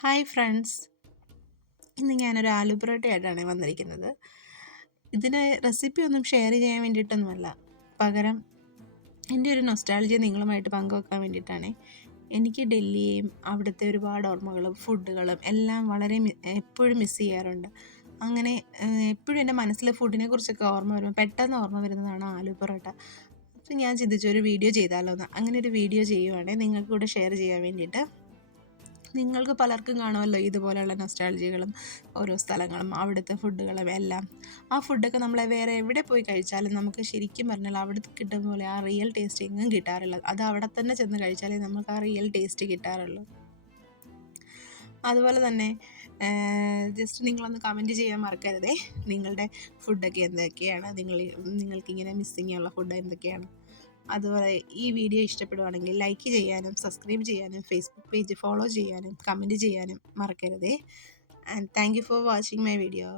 Hi friends, ഇന്ന് ഞാനൊരു ആലു പൊറോട്ടയായിട്ടാണ് വന്നിരിക്കുന്നത്. ഇതിന് റെസിപ്പി ഒന്നും ഷെയർ ചെയ്യാൻ വേണ്ടിയിട്ടൊന്നുമല്ല, പകരം എൻ്റെ ഒരു നൊസ്റ്റാൾജിയ നിങ്ങളുമായിട്ട് പങ്കുവെക്കാൻ വേണ്ടിയിട്ടാണ്. എനിക്ക് ഡൽഹിയെയും അവിടുത്തെ ഒരുപാട് ഓർമ്മകളും ഫുഡുകളും എല്ലാം വളരെ എപ്പോഴും മിസ് ചെയ്യാറുണ്ട്. അങ്ങനെ എപ്പോഴും എൻ്റെ മനസ്സിൽ ഫുഡിനെ കുറിച്ചൊക്കെ ഓർമ്മ വരുമ്പോൾ പെട്ടെന്ന് ഓർമ്മ വരുന്നതാണ് ആലു പൊറോട്ട. അപ്പം ഞാൻ ചിന്തിച്ചു ഒരു വീഡിയോ ചെയ്താലോ എന്ന്. അങ്ങനെ ഒരു വീഡിയോ ചെയ്യുവാണെങ്കിൽ നിങ്ങൾക്ക് കൂടെ ഷെയർ ചെയ്യാൻ വേണ്ടിയിട്ട്. നിങ്ങൾക്ക് പലർക്കും കാണുമല്ലോ ഇതുപോലെയുള്ള നൊസ്റ്റാൾജിയകളും ഓരോ സ്ഥലങ്ങളും അവിടുത്തെ ഫുഡുകളും എല്ലാം. ആ ഫുഡൊക്കെ നമ്മളെ വേറെ എവിടെ പോയി കഴിച്ചാലും നമുക്ക് ശരിക്കും പറഞ്ഞാൽ അവിടുത്തെ കിട്ടുന്ന പോലെ ആ റിയൽ ടേസ്റ്റ് എങ്ങും കിട്ടാറില്ല. അത് അവിടെ തന്നെ ചെന്ന് കഴിച്ചാലേ നമുക്ക് ആ റിയൽ ടേസ്റ്റ് കിട്ടാറുള്ളൂ. അതുപോലെ തന്നെ ജസ്റ്റ് നിങ്ങളൊന്ന് കമൻറ്റ് ചെയ്യാൻ മറക്കരുതേ. നിങ്ങളുടെ ഫുഡൊക്കെ എന്തൊക്കെയാണ്, നിങ്ങൾക്കിങ്ങനെ മിസ്സിങ് ഉള്ള ഫുഡ് എന്തൊക്കെയാണ്. അതുപോലെ ഈ വീഡിയോ ഇഷ്ടപ്പെടുവാണെങ്കിൽ ലൈക്ക് ചെയ്യാനും സബ്സ്ക്രൈബ് ചെയ്യാനും ഫേസ്ബുക്ക് പേജ് ഫോളോ ചെയ്യാനും കമൻറ്റ് ചെയ്യാനും മറക്കരുതേ. And thank you for watching my video.